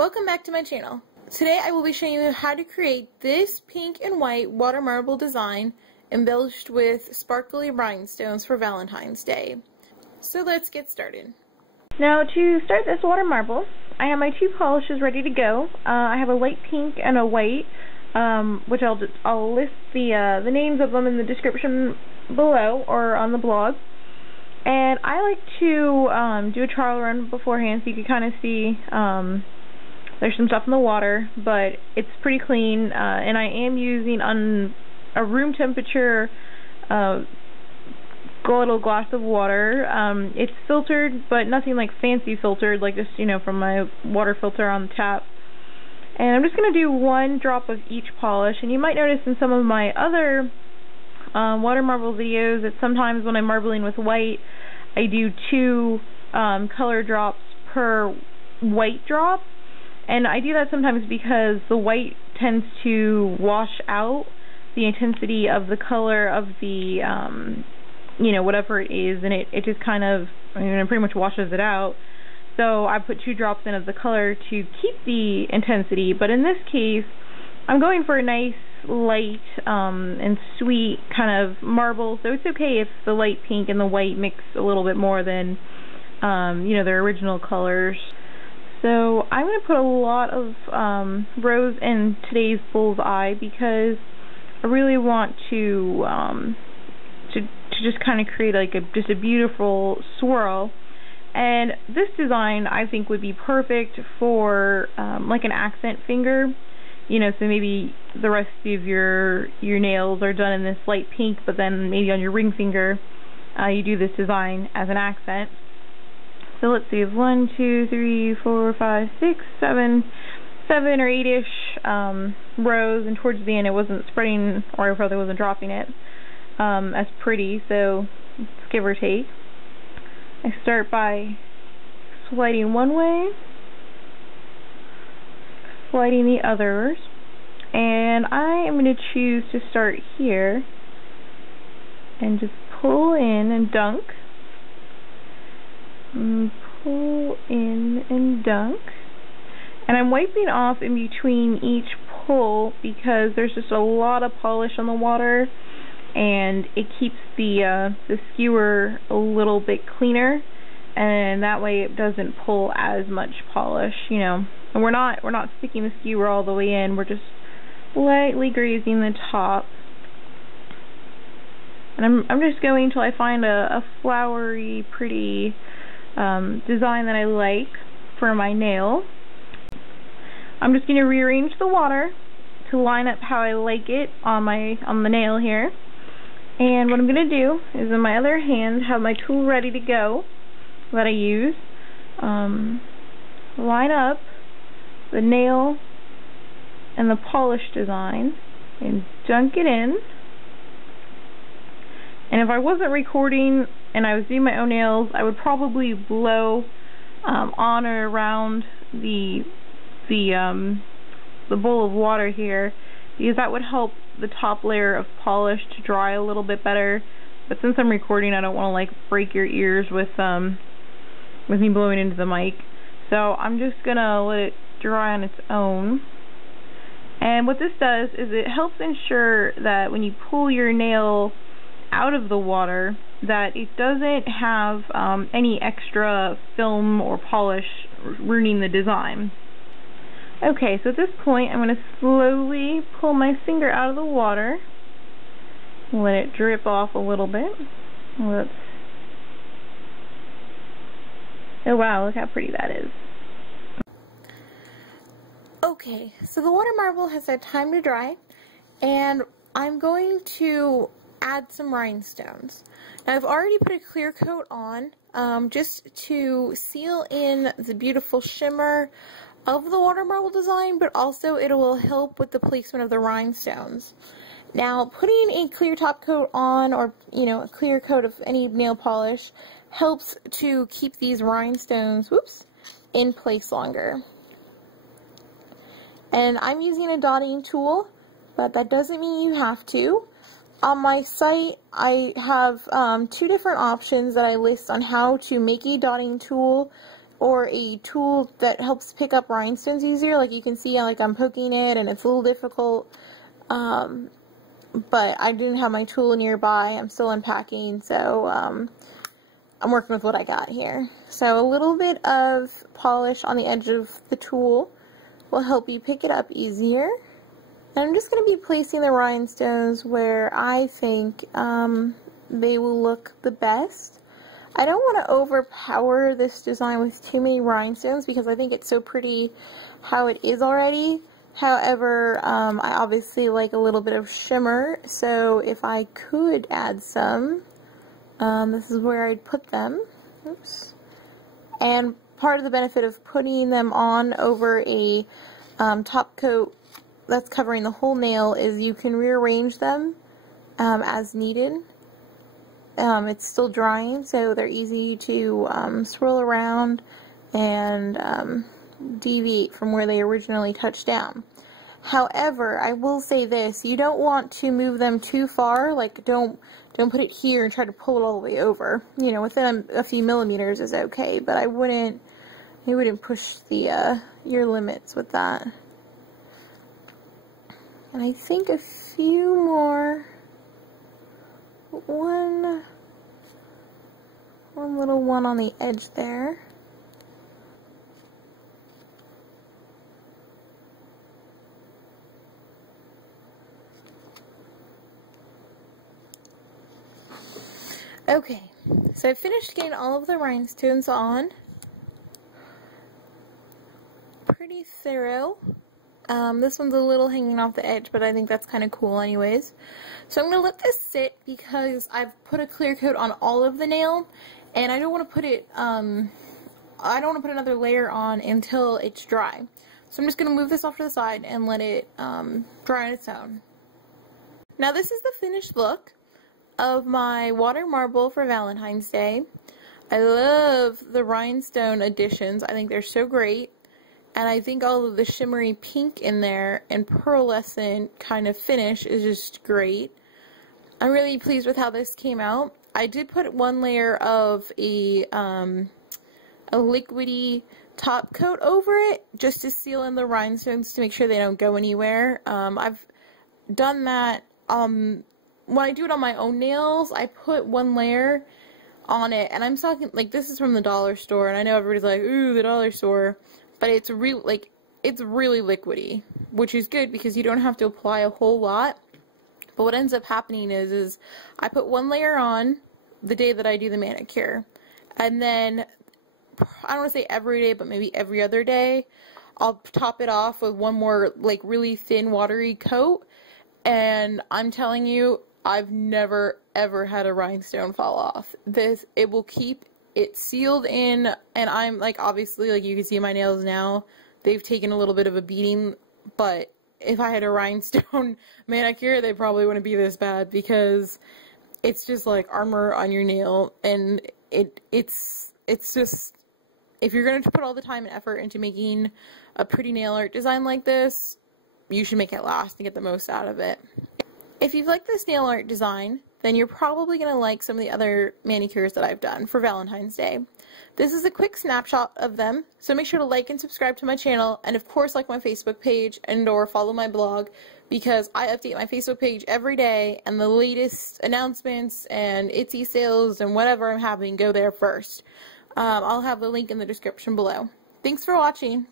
Welcome back to my channel. Today I will be showing you how to create this pink and white water marble design embellished with sparkly rhinestones for Valentine's Day. So let's get started. Now to start this water marble, I have my two polishes ready to go. I have a light pink and a white, which I'll list the names of them in the description below or on the blog. And I like to do a trial run beforehand so you can kind of see there's some stuff in the water, but it's pretty clean, and I am using a room temperature little glass of water. It's filtered, but nothing like fancy filtered, like just, from my water filter on the tap. And I'm just going to do one drop of each polish, and you might notice in some of my other water marble videos that sometimes when I'm marbling with white, I do two color drops per white drop. And I do that sometimes because the white tends to wash out the intensity of the color of the, whatever it is, and it just kind of, it pretty much washes it out. So I put two drops in of the color to keep the intensity, but in this case, I'm going for a nice, light, and sweet kind of marble, so it's okay if the light pink and the white mix a little bit more than, their original colors. So I'm going to put a lot of rose in today's bullseye because I really want to just kind of create like just a beautiful swirl. And this design I think would be perfect for like an accent finger. So maybe the rest of your nails are done in this light pink, but then maybe on your ring finger you do this design as an accent. So let's see, 1, 2, 3, 4, 5, 6, 7 or 8-ish rows, and towards the end it wasn't spreading, or I probably wasn't dropping it as pretty, so let's give or take. I start by sliding one way, sliding the others, and I am going to choose to start here and just pull in and dunk. Pull in and dunk, and I'm wiping off in between each pull because there's just a lot of polish on the water, and it keeps the skewer a little bit cleaner, and that way it doesn't pull as much polish, and we're not sticking the skewer all the way in, we're just lightly grazing the top. And I'm just going till I find a flowery, pretty design that I like for my nail. I'm just going to rearrange the water to line up how I like it on the nail here. And what I'm going to do is in my other hand have my tool ready to go that I use. Line up the nail and the polish design and dunk it in. And if I wasn't recording and I was doing my own nails, I would probably blow on or around the bowl of water here, because that would help the top layer of polish to dry a little bit better. But since I'm recording, I don't want to break your ears with me blowing into the mic. So I'm just gonna let it dry on its own. And what this does is it helps ensure that when you pull your nail out of the water, that it doesn't have any extra film or polish ruining the design. Okay, so at this point I'm going to slowly pull my finger out of the water, let it drip off a little bit. Oh wow, look how pretty that is. Okay, so the water marble has had time to dry, and I'm going to add some rhinestones. Now I've already put a clear coat on just to seal in the beautiful shimmer of the water marble design, but also it will help with the placement of the rhinestones. Now putting a clear top coat on, or a clear coat of any nail polish, helps to keep these rhinestones in place longer. And I'm using a dotting tool, but that doesn't mean you have to. On my site, I have two different options that I list on how to make a dotting tool or a tool that helps pick up rhinestones easier. Like you can see, like I'm poking it and it's a little difficult, but I didn't have my tool nearby. I'm still unpacking, so I'm working with what I got here. So a little bit of polish on the edge of the tool will help you pick it up easier. And I'm just going to be placing the rhinestones where I think they will look the best. I don't want to overpower this design with too many rhinestones because I think it's so pretty how it is already. However, I obviously like a little bit of shimmer, so if I could add some, this is where I'd put them. Oops. And part of the benefit of putting them on over a top coat that's covering the whole nail is you can rearrange them as needed. It's still drying, so they're easy to swirl around and deviate from where they originally touched down. However, I will say this, you don't want to move them too far, like don't put it here and try to pull it all the way over. You know, within a few millimeters is okay, but I wouldn't push the your limits with that. And I think a few more, one little one on the edge there. Okay, so I've finished getting all of the rhinestones on. Pretty thorough. This one's a little hanging off the edge, but I think that's kind of cool anyways. So I'm going to let this sit because I've put a clear coat on all of the nail, and I don't want to put it, I don't want to put another layer on until it's dry. So I'm just going to move this off to the side and let it dry on its own. Now this is the finished look of my water marble for Valentine's Day. I love the rhinestone additions. I think they're so great. And I think all of the shimmery pink in there and pearlescent kind of finish is just great. I'm really pleased with how this came out. I did put one layer of a liquidy top coat over it just to seal in the rhinestones to make sure they don't go anywhere. I've done that. When I do it on my own nails, I put one layer on it, and I'm talking, like, this is from the dollar store, and I know everybody's like, ooh, the dollar store. But it's really liquidy, which is good because you don't have to apply a whole lot. But what ends up happening is I put one layer on the day that I do the manicure. And then, I don't want to say every day, but maybe every other day, I'll top it off with one more, like, really thin, watery coat. And I'm telling you, I've never, ever had a rhinestone fall off. It will keep it sealed in, and I'm, like, obviously, like, you can see my nails now, they've taken a little bit of a beating, but if I had a rhinestone manicure, they probably wouldn't be this bad, because it's just like armor on your nail, and it's just, if you're going to put all the time and effort into making a pretty nail art design like this, you should make it last and get the most out of it. If you've liked this nail art design, then you're probably going to like some of the other manicures that I've done for Valentine's Day. This is a quick snapshot of them, so make sure to like and subscribe to my channel, and of course like my Facebook page and or follow my blog, because I update my Facebook page every day, and the latest announcements and Etsy sales and whatever I'm having go there first. I'll have the link in the description below. Thanks for watching.